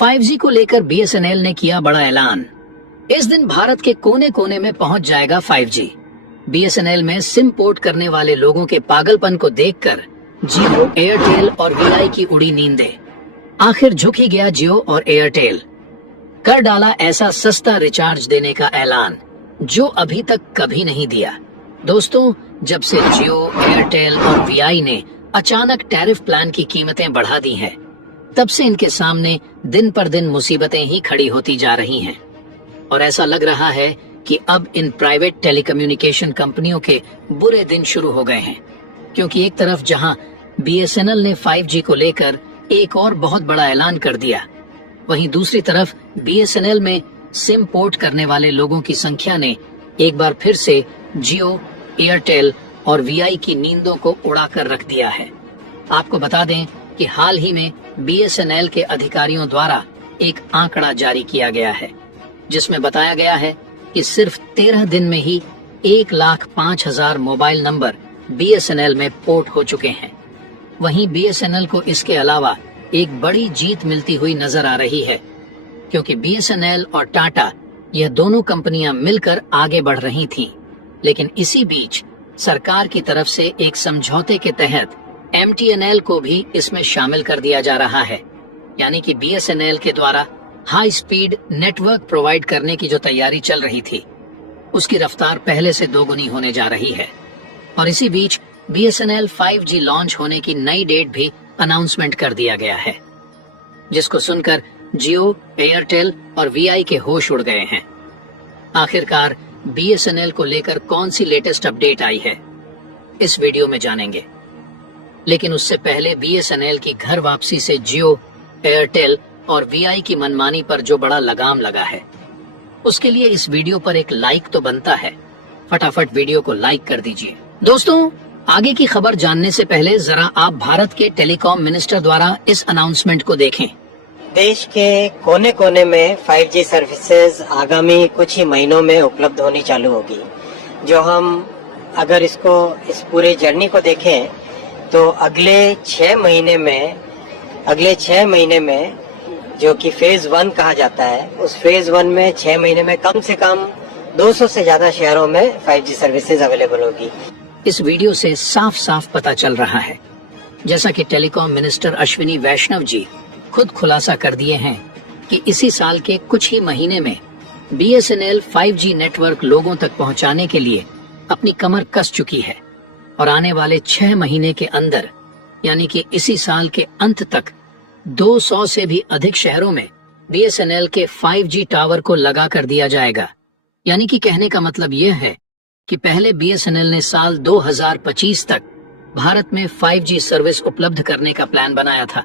5G को लेकर BSNL ने किया बड़ा ऐलान। इस दिन भारत के कोने कोने में पहुंच जाएगा 5G। BSNL में सिम पोर्ट करने वाले लोगों के पागलपन को देखकर जियो, एयरटेल और VI की उड़ी नींदें। आखिर झुक ही गया जियो और एयरटेल। कर डाला ऐसा सस्ता रिचार्ज देने का ऐलान जो अभी तक कभी नहीं दिया। दोस्तों, जब से जियो, एयरटेल और VI ने अचानक टैरिफ प्लान की कीमतें बढ़ा दी हैं, तब से इनके सामने दिन पर दिन मुसीबतें ही खड़ी होती जा रही हैं। और ऐसा लग रहा है कि अब इन प्राइवेट टेलीकम्युनिकेशन कंपनियों के बुरे दिन शुरू हो गए हैं, क्योंकि एक तरफ जहां BSNL ने 5G को लेकर एक और बहुत बड़ा ऐलान कर दिया, वहीं दूसरी तरफ BSNL में सिम पोर्ट करने वाले लोगों की संख्या ने एक बार फिर से जियो, एयरटेल और VI की नींदों को उड़ाकर रख दिया है। आपको बता दें कि हाल ही में BSNL के अधिकारियों द्वारा एक आंकड़ा जारी किया गया है, जिसमें बताया गया है कि सिर्फ 13 दिन में ही 1,05,000 मोबाइल नंबर BSNL में पोर्ट हो चुके हैं। वहीं BSNL को इसके अलावा एक बड़ी जीत मिलती हुई नजर आ रही है, क्योंकि BSNL और टाटा, यह दोनों कंपनियां मिलकर आगे बढ़ रही थीं। लेकिन इसी बीच सरकार की तरफ से एक समझौते के तहत MTNL को भी इसमें शामिल कर दिया जा रहा है। यानी कि BSNL के द्वारा हाई स्पीड नेटवर्क प्रोवाइड करने की जो तैयारी चल रही थी, उसकी रफ्तार पहले से दोगुनी होने जा रही है। और इसी बीच BSNL 5G लॉन्च होने की नई डेट भी अनाउंसमेंट कर दिया गया है, जिसको सुनकर जियो, एयरटेल और VI के होश उड़ गए हैं। आखिरकार BSNL को लेकर कौन सी लेटेस्ट अपडेट आई है, इस वीडियो में जानेंगे। लेकिन उससे पहले BSNL की घर वापसी से जियो, एयरटेल और VI की मनमानी पर जो बड़ा लगाम लगा है, उसके लिए इस वीडियो पर एक लाइक तो बनता है। फटाफट वीडियो को लाइक कर दीजिए। दोस्तों, आगे की खबर जानने से पहले जरा आप भारत के टेलीकॉम मिनिस्टर द्वारा इस अनाउंसमेंट को देखें। देश के कोने कोने में 5G सर्विसेज आगामी कुछ ही महीनों में उपलब्ध होनी चालू होगी। जो हम अगर इस पूरे जर्नी को देखें तो अगले 6 महीने में जो कि फेज 1 कहा जाता है, उस फेज 1 में 6 महीने में कम से कम 200 से ज्यादा शहरों में 5G सर्विसेज अवेलेबल होगी। इस वीडियो से साफ साफ पता चल रहा है, जैसा कि टेलीकॉम मिनिस्टर अश्विनी वैष्णव जी खुद खुलासा कर दिए हैं कि इसी साल के कुछ ही महीने में BSNL 5G नेटवर्क लोगों तक पहुंचाने के लिए अपनी कमर कस चुकी है और आने वाले 6 महीने के अंदर, यानी कि इसी साल के अंत तक 200 से भी अधिक शहरों में BSNL के 5G टावर को लगा कर दिया जाएगा। यानी कि कहने का मतलब यह है कि पहले BSNL ने साल 2025 तक भारत में 5G सर्विस उपलब्ध करने का प्लान बनाया था,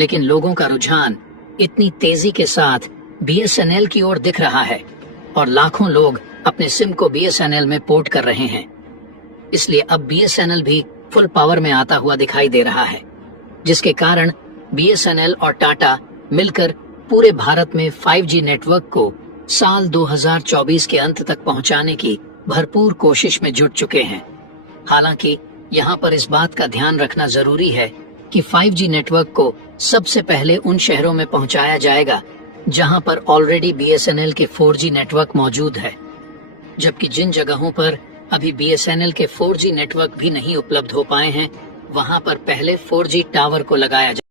लेकिन लोगों का रुझान इतनी तेजी के साथ BSNL की ओर दिख रहा है और लाखों लोग अपने सिम को BSNL में पोर्ट कर रहे हैं। इसलिए अब BSNL भी फुल पावर में आता हुआ दिखाई दे रहा है, जिसके कारण BSNL और टाटा मिलकर पूरे भारत में 5G नेटवर्क को साल 2024 के अंत तक पहुंचाने की भरपूर कोशिश में जुट चुके हैं। हालांकि यहाँ पर इस बात का ध्यान रखना जरूरी है कि 5G नेटवर्क को सबसे पहले उन शहरों में पहुंचाया जाएगा जहां पर ऑलरेडी BSNL के 4G नेटवर्क मौजूद है, जबकि जिन जगहों पर अभी BSNL के 4G नेटवर्क भी नहीं उपलब्ध हो पाए हैं, वहां पर पहले 4G टावर को लगाया जाए।